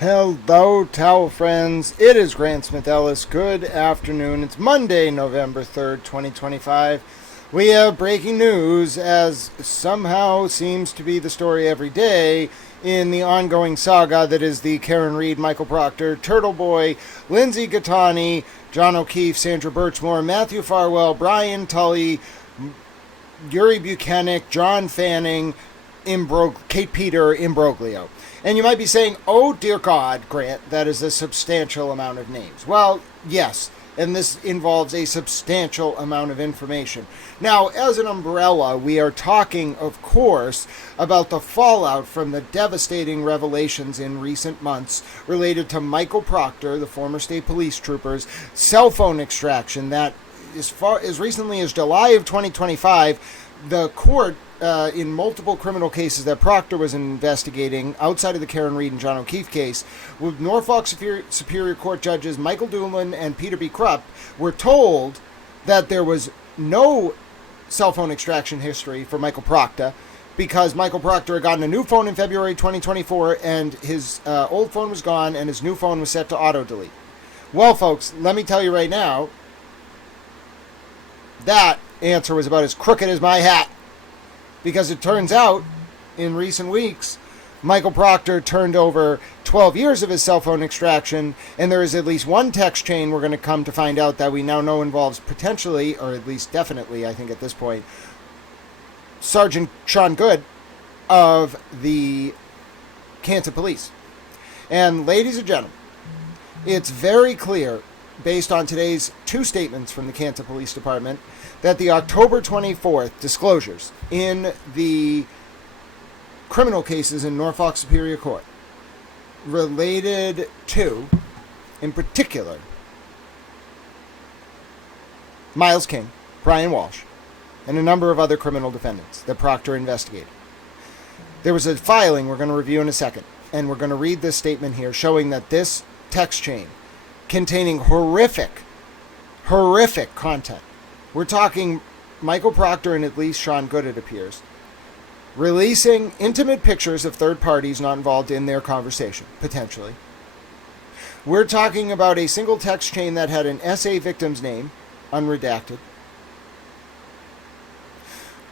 Hello, Towel friends. It is Grant Smith-Ellis. Good afternoon. It's Monday, November 3rd, 2025. We have breaking news, as somehow seems to be the story every day in the ongoing saga that is the Karen Reed, Michael Proctor, Turtle Boy, Lindsey Gaetani, John O'Keefe, Sandra Birchmore, Matthew Farwell, Brian Tully, Yuri Bukhenik, John Fanning, Kate Peter Imbroglio. And you might be saying, oh dear God, Grant, that is a substantial amount of names. Well, yes, and this involves a substantial amount of information. Now, as an umbrella, we are talking, of course, about the fallout from the devastating revelations in recent months related to Michael Proctor, the former state police trooper's cell phone extraction that, as recently as July of 2025, the court, in multiple criminal cases that Proctor was investigating outside of the Karen Reed and John O'Keefe case, with Norfolk Superior Court judges Michael Doolin and Peter B. Krupp, were told that there was no cell phone extraction history for Michael Proctor because Michael Proctor had gotten a new phone in February 2024 and his old phone was gone and his new phone was set to auto-delete. Well, folks, let me tell you right now, that answer was about as crooked as my hat. Because it turns out, in recent weeks, Michael Proctor turned over 12 years of his cell phone extraction, and there is at least one text chain we're going to come to find out that we now know involves potentially, or at least definitely, I think at this point, Sergeant Sean Goode of the Canton Police. And ladies and gentlemen, it's very clear, based on today's two statements from the Canton Police Department, that the October 24th disclosures in the criminal cases in Norfolk Superior Court related to, in particular, Miles King, Brian Walsh, and a number of other criminal defendants that Proctor investigated. There was a filing we're going to review in a second, and we're going to read this statement here showing that this text chain containing horrific content. We're talking Michael Proctor and at least Sean Goode, it appears, releasing intimate pictures of third parties not involved in their conversation, potentially. We're talking about a single text chain that had an SA victim's name, unredacted.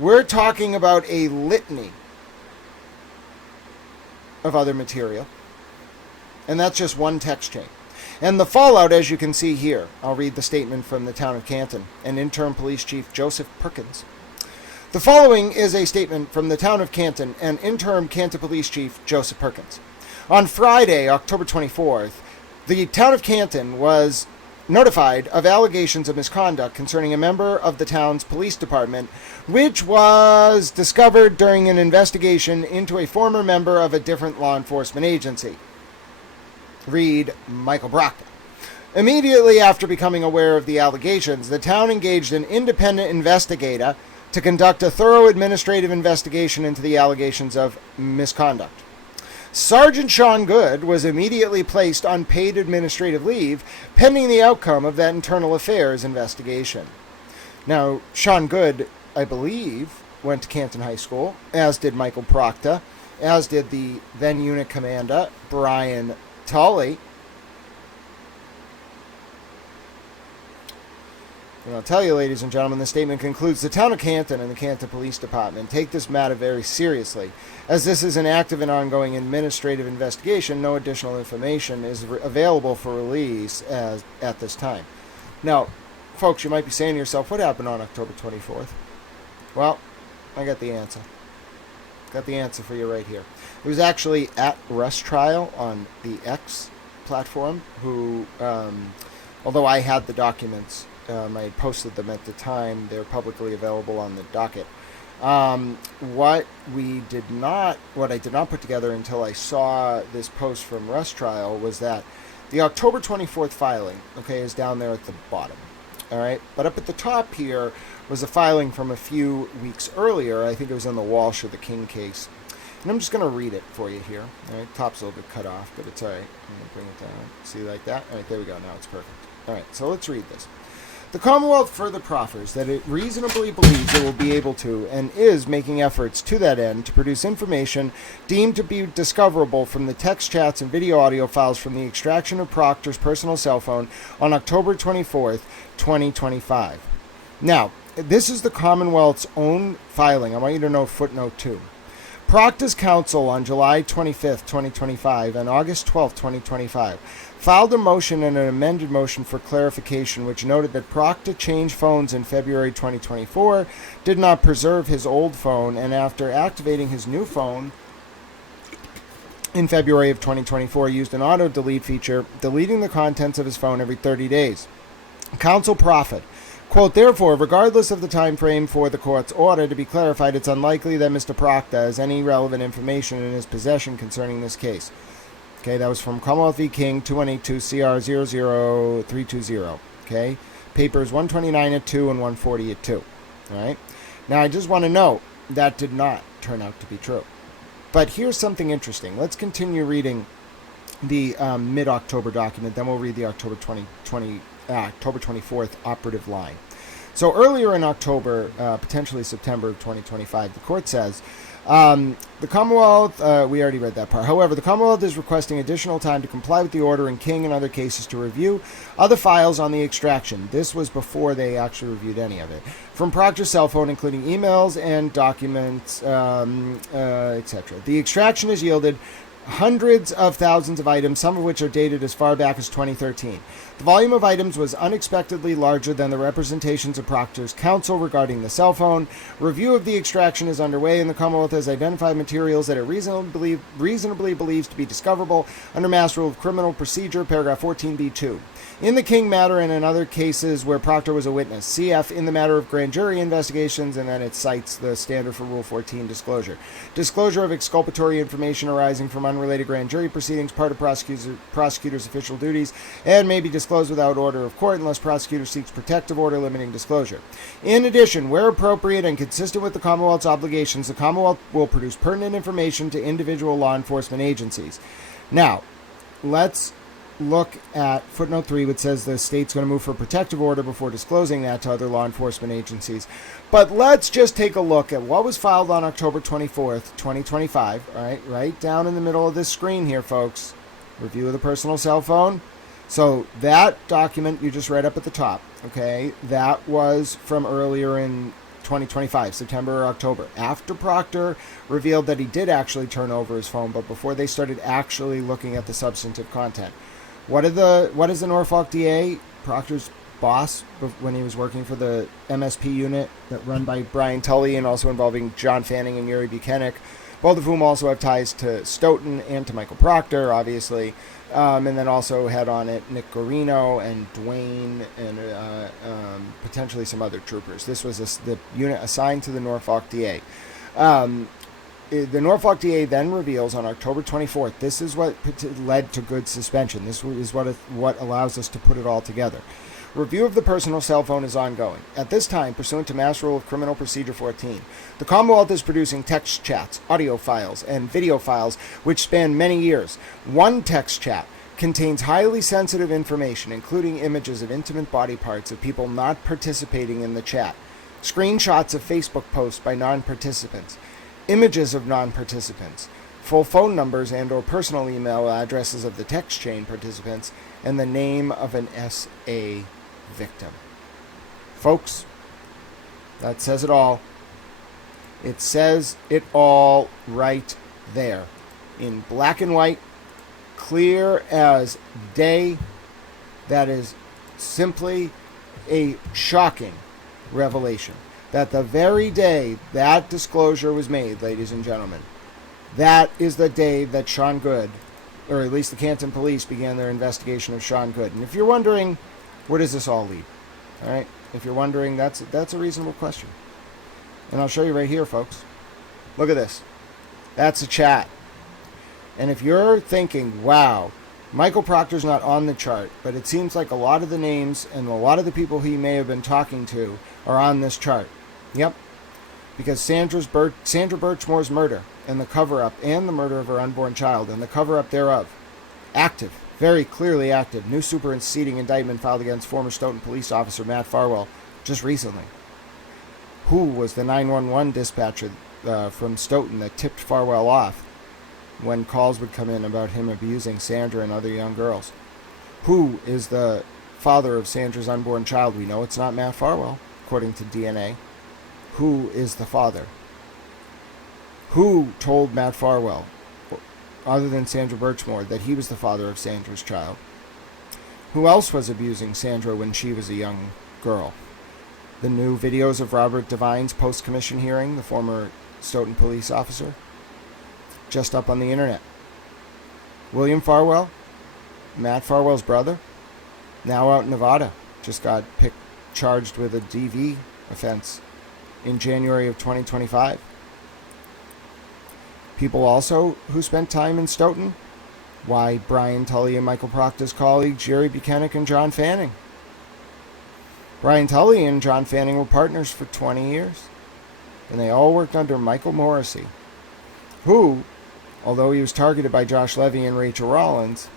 We're talking about a litany of other material. And that's just one text chain. And the fallout, as you can see here, I'll read the statement from the town of Canton and interim police chief Joseph Perkins. The following is a statement from the town of Canton and interim Canton police chief Joseph Perkins. On Friday, October 24th, the town of Canton was notified of allegations of misconduct concerning a member of the town's police department, which was discovered during an investigation into a former member of a different law enforcement agency. Read Michael Proctor. Immediately after becoming aware of the allegations, the town engaged an independent investigator to conduct a thorough administrative investigation into the allegations of misconduct. Sergeant Sean Goode was immediately placed on paid administrative leave pending the outcome of that internal affairs investigation. Now, Sean Goode, I believe, went to Canton High School, as did Michael Proctor, as did the then unit commander, Brian Tully. And I'll tell you, ladies and gentlemen, the statement concludes, the town of Canton and the Canton Police Department take this matter very seriously. As this is an active and ongoing administrative investigation, no additional information is available for release at this time. Now, folks, you might be saying to yourself, what happened on October 24th? Well, I got the answer. Got the answer for you right here. It was actually at Rush Trial on the X platform, who, although I had the documents, I had posted them at the time, they're publicly available on the docket. What I did not put together until I saw this post from Rush Trial was that the October 24th filing, okay, is down there at the bottom. All right, but up at the top here was a filing from a few weeks earlier. I think it was on the Walsh or the King case. And I'm just going to read it for you here. All right, top's a little bit cut off, but it's all right. I'm going to bring it down. See, like that? All right, there we go. Now it's perfect. All right, so let's read this. The Commonwealth further proffers that it reasonably believes it will be able to, and is making efforts to that end, to produce information deemed to be discoverable from the text chats and video audio files from the extraction of Proctor's personal cell phone on October 24th, 2025. Now, this is the Commonwealth's own filing. I want you to know footnote 2. Proctor's counsel on July 25th, 2025 and August 12th, 2025 filed a motion and an amended motion for clarification which noted that Proctor changed phones in February 2024, did not preserve his old phone, and after activating his new phone in February of 2024 used an auto-delete feature, deleting the contents of his phone every 30 days. Counsel proffered, quote, therefore, regardless of the time frame for the court's order to be clarified, it's unlikely that Mr. Proctor has any relevant information in his possession concerning this case. Okay, that was from Commonwealth v. King, 2182 CR 00320. Okay, papers 129 at 2 and 140 at 2. All right. Now, I just want to note that did not turn out to be true. But here's something interesting. Let's continue reading the mid-October document. Then we'll read the October 24th operative line. So earlier in October, potentially September of 2025, the court says, the Commonwealth, we already read that part. However, the Commonwealth is requesting additional time to comply with the order in King and other cases to review other files on the extraction. This was before they actually reviewed any of it. From Proctor's cell phone, including emails and documents, etc. The extraction has yielded hundreds of thousands of items, some of which are dated as far back as 2013. The volume of items was unexpectedly larger than the representations of Proctor's counsel regarding the cell phone. Review of the extraction is underway, and the Commonwealth has identified materials that it reasonably believes to be discoverable under Mass Rule of Criminal Procedure, paragraph 14b2. In the King matter and in other cases where Proctor was a witness, cf. in the matter of grand jury investigations, and then it cites the standard for Rule 14 disclosure. Disclosure of exculpatory information arising from unrelated grand jury proceedings, part of prosecutor's official duties, and may be disclosed without order of court unless prosecutor seeks protective order limiting disclosure. In addition, where appropriate and consistent with the Commonwealth's obligations, the Commonwealth will produce pertinent information to individual law enforcement agencies. Now, let's look at footnote 3, which says the state's going to move for a protective order before disclosing that to other law enforcement agencies. But let's just take a look at what was filed on October 24th, 2025. All right, right down in the middle of this screen here, folks. Review of the personal cell phone. So that document you just read up at the top, okay, that was from earlier in 2025, September or October, after Proctor revealed that he did actually turn over his phone, but before they started actually looking at the substantive content. What is the Norfolk DA, Proctor's boss, when he was working for the MSP unit that run by Brian Tully and also involving John Fanning and Yuri Bukhenik, both of whom also have ties to Stoughton and to Michael Proctor, obviously, and then also had on it Nick Guarino and Dwayne and potentially some other troopers. This was the unit assigned to the Norfolk DA. The Norfolk DA then reveals on October 24th, this is what led to Goode's suspension. This is what allows us to put it all together. Review of the personal cell phone is ongoing. At this time, pursuant to Mass Rule of Criminal Procedure 14, the Commonwealth is producing text chats, audio files, and video files which span many years. One text chat contains highly sensitive information, including images of intimate body parts of people not participating in the chat, screenshots of Facebook posts by non-participants, images of non-participants, full phone numbers and or personal email addresses of the text chain participants, and the name of an SA victim. Folks, that says it all. It says it all right there. In black and white, clear as day. That is simply a shocking revelation. That the very day that disclosure was made, ladies and gentlemen, that is the day that Sean Goode, or at least the Canton Police, began their investigation of Sean Goode. And if you're wondering, where does this all lead? All right, if you're wondering, that's a reasonable question. And I'll show you right here, folks. Look at this. That's a chat. And if you're thinking, wow, Michael Proctor's not on the chart, but it seems like a lot of the names and a lot of the people he may have been talking to are on this chart. Yep, because Sandra Birchmore's murder and the cover-up and the murder of her unborn child and the cover-up thereof, active very clearly acted. New superseding indictment filed against former Stoughton police officer Matt Farwell just recently. Who was the 911 dispatcher from Stoughton that tipped Farwell off when calls would come in about him abusing Sandra and other young girls? Who is the father of Sandra's unborn child? We know it's not Matt Farwell, according to DNA. Who is the father? Who told Matt Farwell, other than Sandra Birchmore, that he was the father of Sandra's child? Who else was abusing Sandra when she was a young girl? The new videos of Robert Devine's post-commission hearing, the former Stoughton police officer, just up on the internet. William Farwell, Matt Farwell's brother, now out in Nevada, just got charged with a DV offense in January of 2025. People also who spent time in Stoughton, why Brian Tully and Michael Proctor's colleagues Yuri Bukhenik and John Fanning. Brian Tully and John Fanning were partners for 20 years, and they all worked under Michael Morrissey, who, although he was targeted by Josh Levy and Rachel Rollins,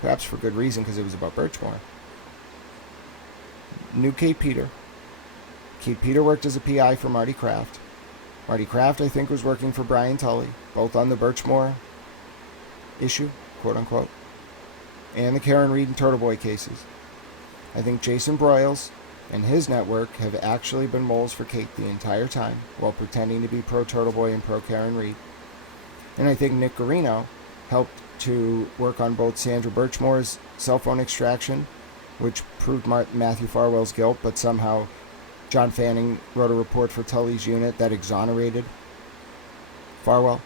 perhaps for good reason because it was about Birchmore, knew Kate Peter. Kate Peter worked as a PI for Marty Kraft. Marty Kraft, I think, was working for Brian Tully, both on the Birchmore issue, quote-unquote, and the Karen Reed and Turtle Boy cases. I think Jason Broyles and his network have actually been moles for Kate the entire time, while pretending to be pro-Turtle Boy and pro-Karen Reed. And I think Nick Garino helped to work on both Sandra Birchmore's cell phone extraction, which proved Matthew Farwell's guilt, but somehow John Fanning wrote a report for Tully's unit that exonerated Farwell.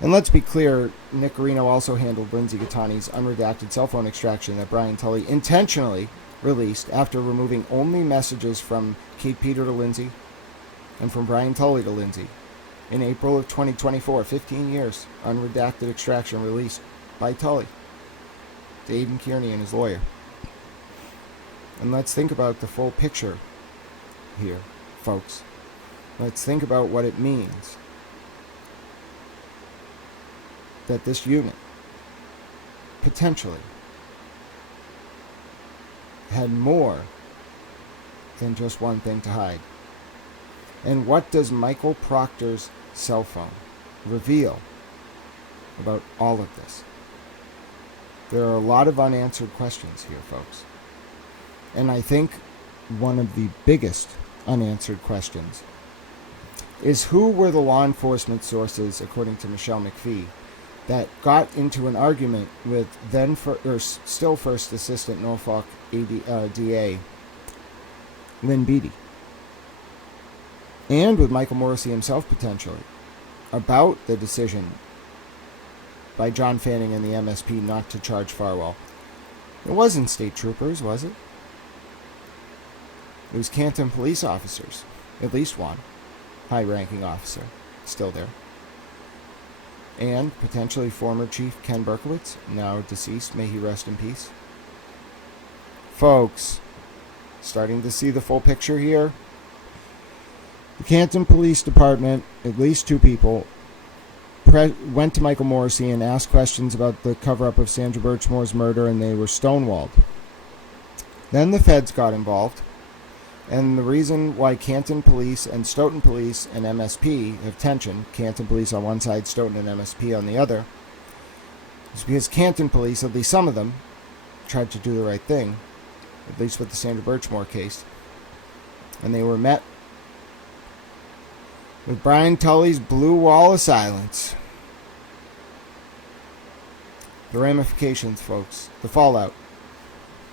And let's be clear, Nick Garino also handled Lindsey Gaetani's unredacted cell phone extraction that Brian Tully intentionally released after removing only messages from Kate Peter to Lindsey and from Brian Tully to Lindsey. In April of 2024, 15 years, unredacted extraction released by Tully to Aidan Kearney and his lawyer. And let's think about the full picture here, folks. Let's think about what it means that this unit potentially had more than just one thing to hide. And what does Michael Proctor's cell phone reveal about all of this? There are a lot of unanswered questions here, folks. And I think one of the biggest unanswered questions is who were the law enforcement sources, according to Michelle McPhee, that got into an argument with still First Assistant Norfolk DA Lynn Beatty, and with Michael Morrissey himself potentially, about the decision by John Fanning and the MSP not to charge Farwell. It wasn't state troopers, was it? It was Canton Police officers, at least one high-ranking officer, still there. And potentially former Chief Ken Berkowitz, now deceased, may he rest in peace. Folks, starting to see the full picture here. The Canton Police Department, at least two people, went to Michael Morrissey and asked questions about the cover-up of Sandra Birchmore's murder, and they were stonewalled. Then the feds got involved. And the reason why Canton Police and Stoughton Police and MSP have tension, Canton Police on one side, Stoughton and MSP on the other, is because Canton Police, at least some of them, tried to do the right thing, at least with the Sandra Birchmore case. And they were met with Brian Tully's blue wall of silence. The ramifications, folks, the fallout,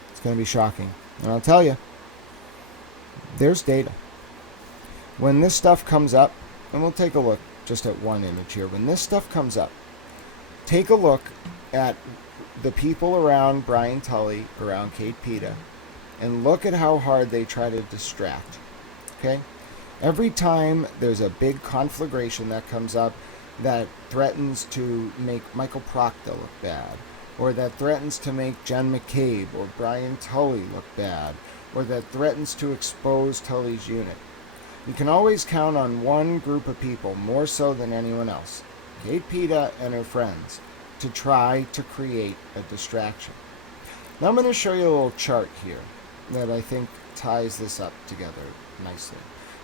it's going to be shocking. And I'll tell you, there's data. When this stuff comes up, and we'll take a look just at one image here. When this stuff comes up, take a look at the people around Brian Tully, around Kate Peter, and look at how hard they try to distract. Okay? Every time there's a big conflagration that comes up that threatens to make Michael Proctor look bad, or that threatens to make Jen McCabe or Brian Tully look bad, or that threatens to expose Tully's unit, you can always count on one group of people more so than anyone else, Kate Peter and her friends, to try to create a distraction. Now I'm going to show you a little chart here that I think ties this up together nicely.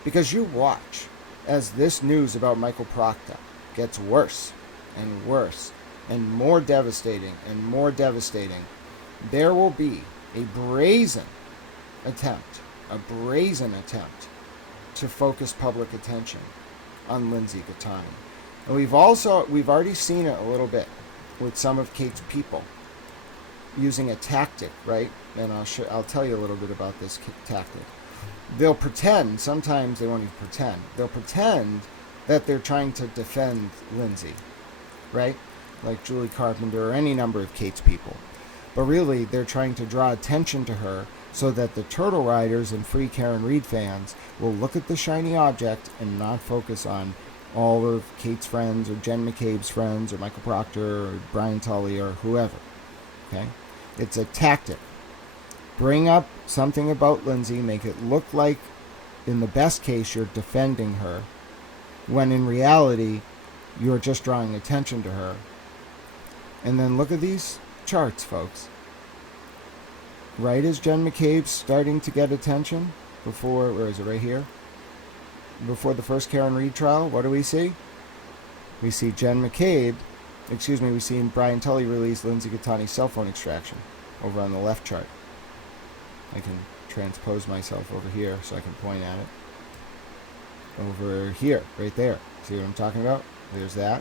Because you watch as this news about Michael Proctor gets worse and worse and more devastating and more devastating, there will be a brazen attempt to focus public attention on Lindsey Gaetani. And we've already seen it a little bit with some of Kate's people using a tactic, right? And I'll tell you a little bit about this tactic. They'll pretend, sometimes they won't even pretend, they'll pretend that they're trying to defend Lindsey, right? Like Julie Carpenter or any number of Kate's people. But really, they're trying to draw attention to her so that the Turtle Riders and Free Karen Reed fans will look at the shiny object and not focus on all of Kate's friends or Jen McCabe's friends or Michael Proctor or Brian Tully or whoever. Okay? It's a tactic. Bring up something about Lindsey, make it look like, in the best case, you're defending her, when in reality, you're just drawing attention to her. And then look at these charts, folks. Right as Jen McCabe's starting to get attention, before, where is it, right here? Before the first Karen Reed trial, what do we see? We see we see Brian Tully release Lindsey Gaetani's cell phone extraction over on the left chart. I can transpose myself over here so I can point at it. Over here, right there. See what I'm talking about? There's that.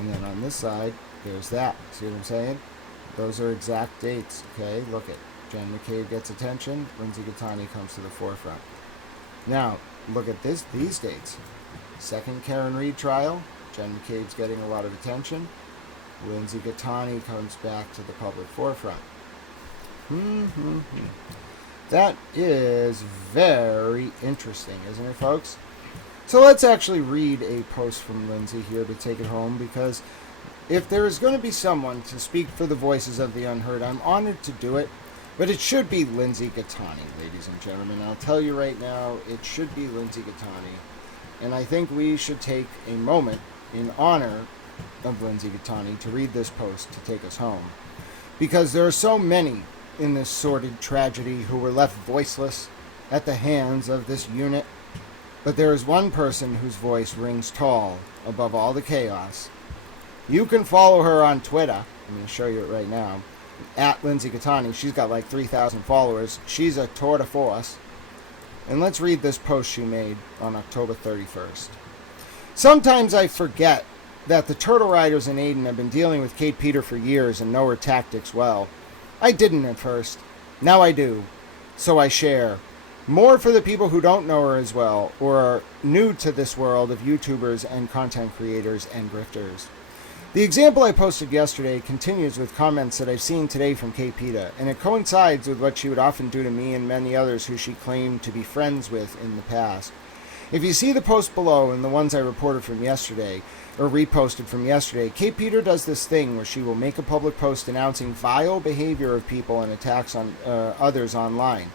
And then on this side, there's that. See what I'm saying? Those are exact dates, okay? Look at Jen McCabe gets attention, Lindsey Gaetani comes to the forefront. Now, look at these dates. Second Karen Reed trial, Jen McCabe's getting a lot of attention. Lindsey Gaetani comes back to the public forefront. That is very interesting, isn't it, folks? So let's actually read a post from Lindsey here to take it home, because if there is going to be someone to speak for the voices of the unheard, I'm honored to do it, but it should be Lindsey Gaetani, ladies and gentlemen. I'll tell you right now, it should be Lindsey Gaetani, and I think we should take a moment in honor of Lindsey Gaetani to read this post to take us home, because there are so many in this sordid tragedy who were left voiceless at the hands of this unit, but there is one person whose voice rings tall above all the chaos. You can follow her on Twitter. I'm going to show you it right now. At Lindsey Gaetani. She's got like 3,000 followers. She's a tour de force. And let's read this post she made on October 31st. Sometimes I forget that the Turtle Riders and Aiden have been dealing with Kate Peter for years and know her tactics well. I didn't at first. Now I do. So I share. More for the people who don't know her as well, or are new to this world of YouTubers and content creators and grifters. The example I posted yesterday continues with comments that I've seen today from Kate Peter, and it coincides with what she would often do to me and many others who she claimed to be friends with in the past. If you see the post below and the ones I reported from yesterday, or reposted from yesterday, Kate Peter does this thing where she will make a public post announcing vile behavior of people and attacks on others online.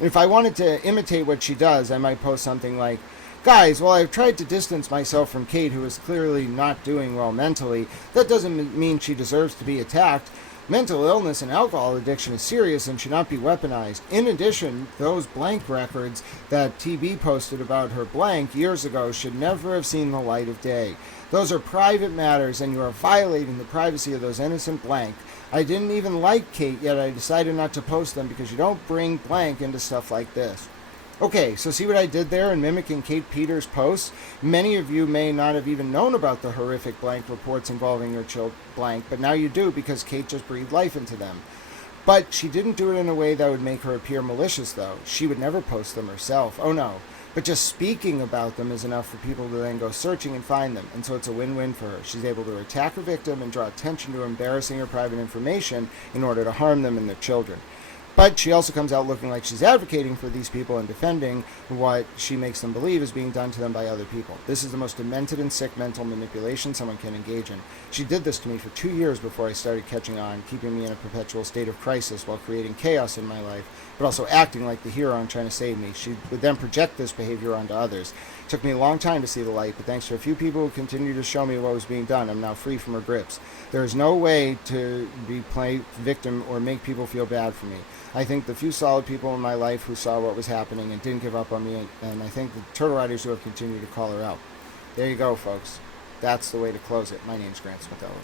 If I wanted to imitate what she does, I might post something like, "Guys, while I've tried to distance myself from Kate, who is clearly not doing well mentally, that doesn't mean she deserves to be attacked. Mental illness and alcohol addiction is serious and should not be weaponized. In addition, those blank records that TB posted about her blank years ago should never have seen the light of day. Those are private matters, and you are violating the privacy of those innocent blank. I didn't even like Kate, yet I decided not to post them because you don't bring blank into stuff like this." Okay, so see what I did there in mimicking Kate Peter's posts? Many of you may not have even known about the horrific blank reports involving your child blank, but now you do because Kate just breathed life into them. But she didn't do it in a way that would make her appear malicious, though. She would never post them herself. Oh no. But just speaking about them is enough for people to then go searching and find them, and so it's a win-win for her. She's able to attack her victim and draw attention to embarrassing or private information in order to harm them and their children. But she also comes out looking like she's advocating for these people and defending what she makes them believe is being done to them by other people. This is the most demented and sick mental manipulation someone can engage in. She did this to me for 2 years before I started catching on, keeping me in a perpetual state of crisis while creating chaos in my life, but also acting like the hero and trying to save me. She would then project this behavior onto others. It took me a long time to see the light, but thanks to a few people who continued to show me what was being done, I'm now free from her grips. There is no way to be play victim or make people feel bad for me. I think the few solid people in my life who saw what was happening and didn't give up on me, and I think the Turtle Riders who have continued to call her out. There you go, folks. That's the way to close it. My name's Grant Smith-Ellis.